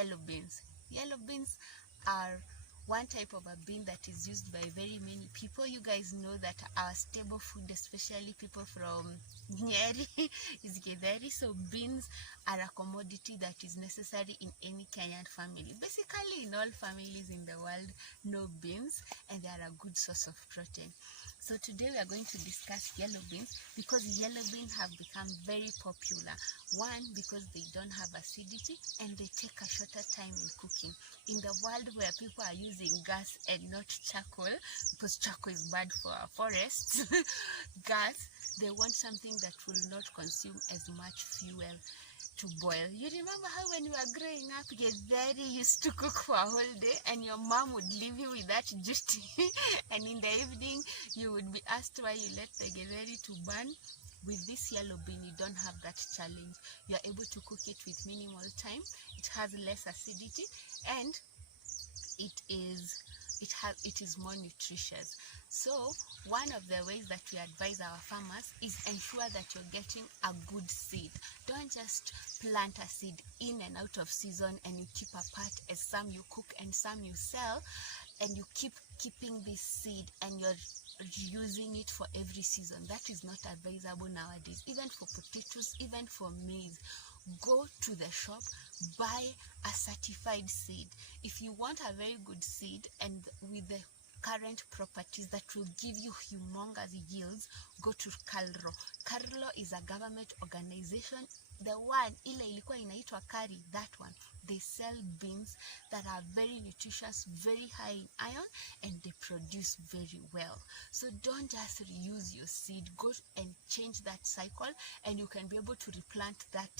yellow beans. Yellow beans are one type of a bean that is used by very many people. You guys know that our staple food, especially people from Nyeri, is githeri. So beans are a commodity that is necessary in any Kenyan family. Basically, in all families in the world know beans, and they are a good source of protein. So today we are going to discuss yellow beans because yellow beans have become very popular. One, because they don't have acidity and they take a shorter time in cooking. In the world where people are using gas and not charcoal, because charcoal is bad for our forests, gas, they want something that will not consume as much fuel to boil. You remember how when you were growing up, githeri used to cook for a whole day and your mom would leave you with that duty and in the evening you would be asked why you let the githeri to burn. With this yellow bean, you don't have that challenge. You are able to cook it with minimal time. It has less acidity and it is more nutritious. So one of the ways that we advise our farmers is ensure that you're getting a good seed. Don't just plant a seed in and out of season and you keep apart, as some you cook and some you sell, and you keep keeping this seed and you're using it for every season. That is not advisable nowadays. Even for potatoes, even for maize, go to the shop, buy a certified seed. If you want a very good seed and with the current properties that will give you humongous yields, go to Kalro. Kalro is a government organization. The one ile ilikuwa inaitwa Kari, that one, they sell beans that are very nutritious, very high in iron, and they produce very well. So don't just reuse your seed, go and change that cycle, and you can be able to replant that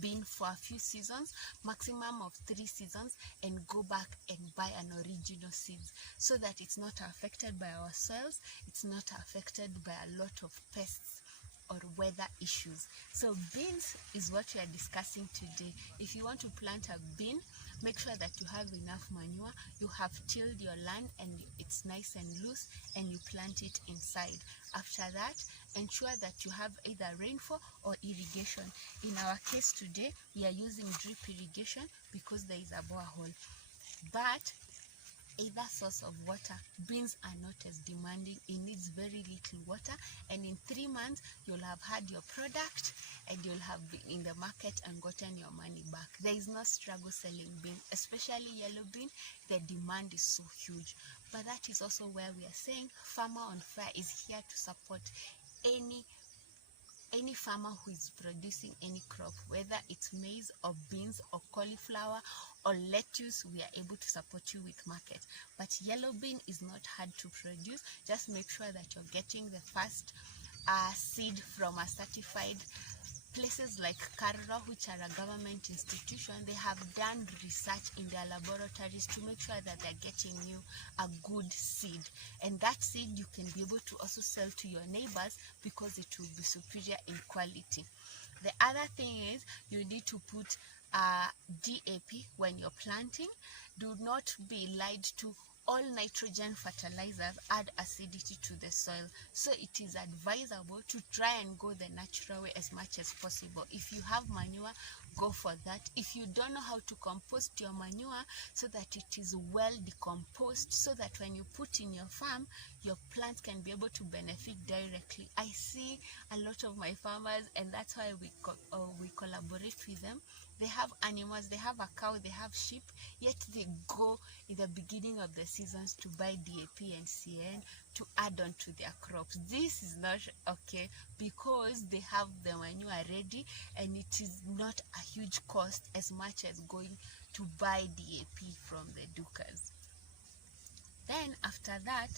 bean for a few seasons, maximum of 3 seasons, and go back and buy an original seed so that it's not affected by our soils, it's not affected by a lot of pests or weather issues. So beans is what we are discussing today. If you want to plant a bean, make sure that you have enough manure, you have tilled your land and it's nice and loose, and you plant it inside. After that, ensure that you have either rainfall or irrigation. In our case today, we are using drip irrigation because there is a borehole. But either source of water, beans are not as demanding. It needs very little water, and in 3 months you'll have had your product and you'll have been in the market and gotten your money back. There is no struggle selling bean, especially yellow bean. The demand is so huge. But that is also where we are saying Farmer on Fire is here to support any farmer who is producing any crop, whether it's maize or beans or cauliflower or lettuce. We are able to support you with market. But yellow bean is not hard to produce. Just make sure that you're getting the first seed from a certified places like Kuria, which are a government institution. They have done research in their laboratories to make sure that they're getting you a good seed, and that seed you can be able to also sell to your neighbors because it will be superior in quality. The other thing is you need to put DAP when you're planting. Do not be lied to. All nitrogen fertilizers add acidity to the soil, so it is advisable to try and go the natural way as much as possible. If you have manure, go for that. If you don't know how to compost your manure so that it is well decomposed, so that when you put in your farm, your plants can be able to benefit directly. I see a lot of my farmers, and that's why we collaborate with them. They have animals, they have a cow, they have sheep, yet they go in the beginning of the seasons to buy DAP and CN to add on to their crops. This is not okay because they have the manure ready, and it is not a huge cost as much as going to buy DAP from the Dukas. Then after that,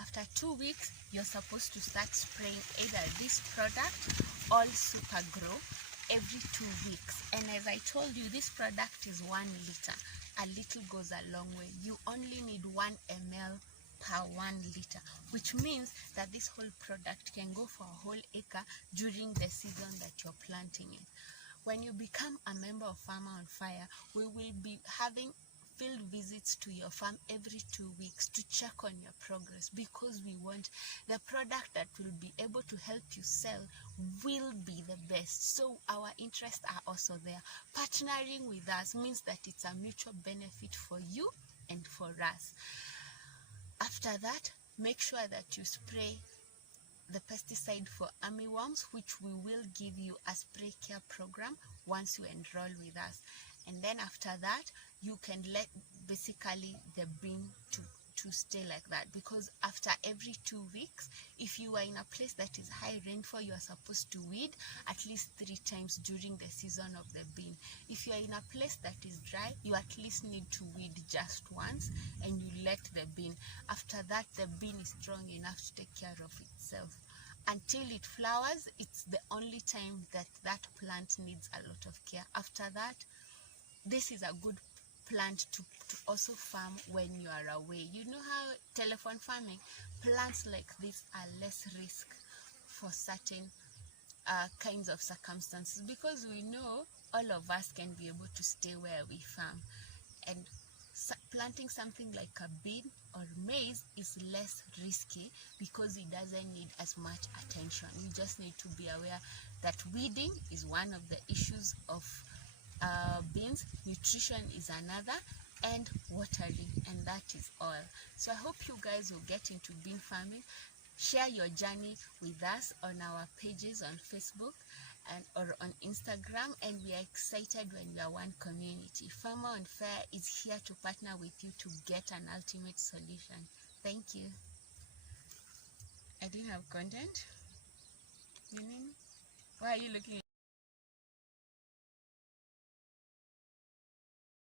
after 2 weeks, you're supposed to start spraying either this product or Super Grow every 2 weeks. And as I told you, this product is 1 liter. A little goes a long way. You only need 1 ml per 1 liter, which means that this whole product can go for a whole acre during the season that you're planting it. When you become a member of Farmer on Fire, we will be having field visits to your farm every 2 weeks to check on your progress, because we want the product that will be able to help you sell will be the best. So our interests are also there. Partnering with us means that it's a mutual benefit for you and for us. After that, make sure that you spray the pesticide for armyworms, which we will give you a spray care program once you enroll with us. And then after that, you can let basically the bean to stay like that, because after every 2 weeks, if you are in a place that is high rainfall, you are supposed to weed at least 3 times during the season of the bean. If you are in a place that is dry, you at least need to weed just once, and you let the bean. After that, the bean is strong enough to take care of itself. Until it flowers, it's the only time that that plant needs a lot of care. After that, this is a good plant to also farm when you are away. You know how telephone farming, plants like this are less risk for certain kinds of circumstances, because we know all of us can be able to stay where we farm, and planting something like a bean or maize is less risky because it doesn't need as much attention. We just need to be aware that weeding is one of the issues of beans, nutrition is another, and watering, and that is all. So I hope you guys will get into bean farming. Share your journey with us on our pages on Facebook and or on Instagram, and we are excited when we are one community. Farmer on Fair is here to partner with you to get an ultimate solution. Thank you. I didn't have content. Why are you looking